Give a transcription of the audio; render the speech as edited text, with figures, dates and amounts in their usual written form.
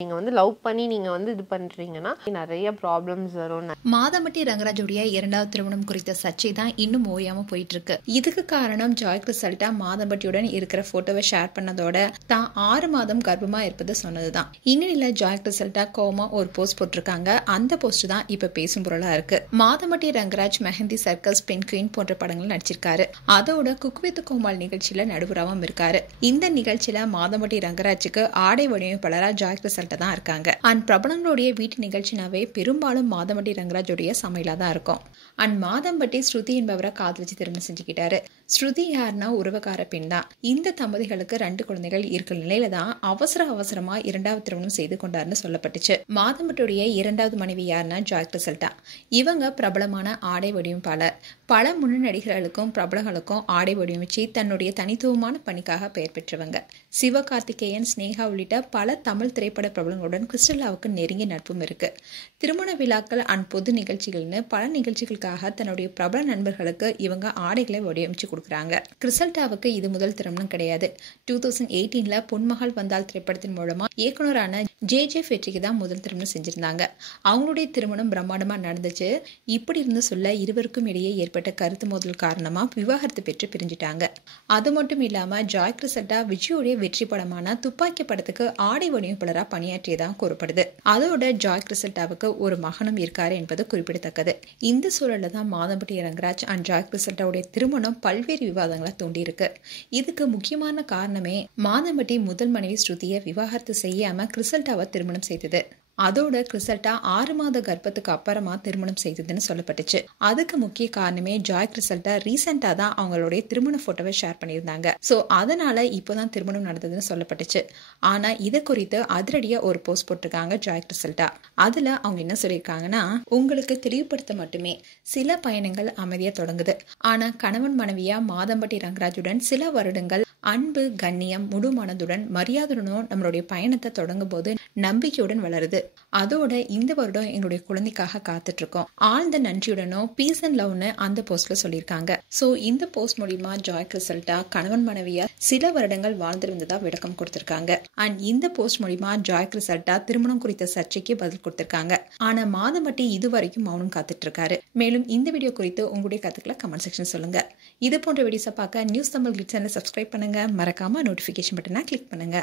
நீங்க வந்து லவ் பண்ணி நீங்க வந்து இது பண்றீங்கன்னா நிறைய ப்ராப்ளம்ஸ் வரும். மாதம்பட்டி ரங்கராஜுடைய இரண்டாவது திருமணம் குறித்த சர்ச்சை தான் இன்னும் ஓயாம போயிட்டு இருக்கு. இதுக்கு காரணம் ஜாய் கிறிஸ்டல்டா மாதம்பட்டியுடன் இருக்கிற போட்டோவை ஷேர் பண்ணதோட தான் 6 மாதம் கர்ப்பமா இருப்பது சொன்னதுதான். இந்நிலையில ஜாய் கிறிஸ்டல்டா கோமா ஒரு போஸ்ட் போட்டிருக்காங்க. அந்த போஸ்ட் தான் இப்ப பேசும் பொருளா இருக்கு. மாதம்பட்டி ரங்கராஜ் மெஹந்தி சர்க்கஸ், பெண் குயின் போன்ற படங்கள் நடிச்சிருக்காரு. அதோட குக் வித் கோமால் நிகழ்ச்சியில நடுவராகவும் இருக்காரு. இந்த நிகழ்ச்சியில மாதம்பட்டி ரங்கராஜுக்கு ஆடை வடிவமைப்பாளரா ஜாய் கிறிஸ்டல்டா தான் இருக்காங்க. அண்ட் பிரபலங்களுடைய வீட்டு நிகழ்ச்சினாவே பெரும்பாலும் மாதம்பட்டி ரங்கராஜுடைய சமையலா தான் இருக்கும். அண்ட் மாதம்பட்டி ஸ்ருதி என்பவரை காதலிச்சு திருமணம் செஞ்சுக்கிட்டாரு. ஸ்ருதி யாருன்னா உறவுக்கார பெண் தான். இந்த தம்பதிகளுக்கு 2 குழந்தைகள் இருக்கிற நிலையில தான் அவசரமா 2வது திருமணம் செய்து கொண்டாருன்னு சொல்லப்பட்டுச்சு. மாதம்பட்டியுடைய 2வது மனைவி யாருன்னா ஜாய் கிறிஸ்டல்டா. இவங்க பிரபலமான ஆடை வடிவமைப்பாளர். பல முன்னணி நடிகர்களுக்கும் பிரபலங்களுக்கும் ஆடை வடிவமைச்சு தன்னுடைய தனித்துவமான பணிக்காக பெயர் பெற்றவங்க. சிவகார்த்திகேயன், ஸ்னேகா உள்ளிட்ட பல தமிழ் திரைப்பட பிரபலங்களுடன் கிறிஸ்டல்லாவுக்கு நெருங்கிய நட்பும் இருக்கு. திருமண விழாக்கள் அண்ட் பொது நிகழ்ச்சிகள்னு பல நிகழ்ச்சிகளுக்காக தன்னுடைய பிரபல நண்பர்களுக்கு இவங்க ஆடைகளை வடிவமைச்சு கொடுக்குறாங்க. கிறிஸ்டல்டாவுக்கு இது முதல் திருமணம் கிடையாது. 2018ல பொன்மகள் வந்தால் திரைப்படத்தின் மூலமா இயக்குனரான ஜே ஃபெட்ரிக்கு தான் முதல் திருமணம் செஞ்சிருந்தாங்க. அவங்களுடைய திருமணம் பிரம்மாண்டமா நடந்துச்சு. இப்படி இருந்து சொல்ல இருவருக்கும் இடையே ஏற்பட்ட கருத்து மோதல் காரணமா விவாகரத்து பெற்று பிரிஞ்சிட்டாங்க. அது மட்டும் இல்லாம ஜாய் கிறிஸ்டல்டா விஜயோடைய வெற்றி படமான துப்பாக்கி படத்துக்கு ஆடை வடிவமைப்பாளராக பணியாற்றியதான் கூறப்படுது. அதோட ஜாய் கிறிஸ்டல்டாவுக்கு ஒரு மகனும் இருக்காரு என்பது குறிப்பிடத்தக்கது. இந்த சூழல்ல தான் மாதம்பட்டி ரங்கராஜ் அண்ட் ஜாய் கிறிஸ்டல்டாவுடைய திருமணம் பல்வேறு விவாதங்களை தூண்டியிருக்கு. இதுக்கு முக்கியமான காரணமே மாதம்பட்டி முதல் மனைவி ஸ்ருதியை விவாகரத்து செய்யாம கிறிஸ்டல்டாவை திருமணம் செய்தது. அதோட கிறிஸ்டல்டா 6 மாத கர்ப்பத்துக்கு அப்புறமா திருமணம் செய்ததுன்னு சொல்லப்பட்டுச்சு. அதுக்கு முக்கிய காரணமே ஜாய் கிறிஸ்டல்டா ரீசெண்டா தான் அவங்களுடைய திருமண போட்டோவை ஷேர் பண்ணியிருந்தாங்க. சோ அதனால இப்போதான் திருமணம் நடந்ததுன்னு சொல்லப்பட்டுச்சு. ஆனா இது குறித்து அதிரடியா ஒரு போஸ்ட் போட்டிருக்காங்க ஜாய் கிறிஸ்டல்டா. அதுல அவங்க என்ன சொல்லியிருக்காங்கன்னா, உங்களுக்கு தெளிவுபடுத்த மட்டுமே சில பயணங்கள் அமைதியா தொடங்குது. ஆனா கணவன் மனைவியா மாதம்பட்டி ரங்கராஜுடன் சில வருடங்கள் அன்பு, கண்ணியம், முழு மனதுடன் மரியாதையுடனும் நம்மளுடைய பயணத்தை தொடங்கும் போது நம்பிக்கையுடன் வளருது. அதோட இந்த வருடம் எங்களுடைய குழந்தைக்காக காத்துட்டு இருக்கோம். ஆழ்ந்த நன்றியுடனும் பீஸ் அண்ட் லவ்னு அந்த போஸ்ட்ல சொல்லியிருக்காங்க. சோ இந்த போஸ்ட் மூலியமா ஜாய் கிறிஸ்டல்டா கணவன் மனைவியா சில வருடங்கள் வாழ்ந்திருந்ததா விளக்கம் கொடுத்திருக்காங்க. அண்ட் இந்த போஸ்ட் மூலியமா ஜாய் கிறிஸ்டல்டா திருமணம் குறித்த சர்ச்சைக்கு பதில் கொடுத்திருக்காங்க. ஆனா மாதம்பட்டி இதுவரைக்கும் மௌனம் காத்துட்டு இருக்காரு. மேலும் இந்த வீடியோ குறித்து உங்களுடைய கருத்துக்களை கமெண்ட் செக்ஷன் சொல்லுங்க. இது போன்ற வீடியோஸை பார்க்க நியூஸ் தமிழ் கிளிட்ஸ் சேனலை சப்ஸ்கிரைப் பண்ணுங்க. மறக்காம நோட்டிபிகேஷன் பட்டனை கிளிக் பண்ணுங்க.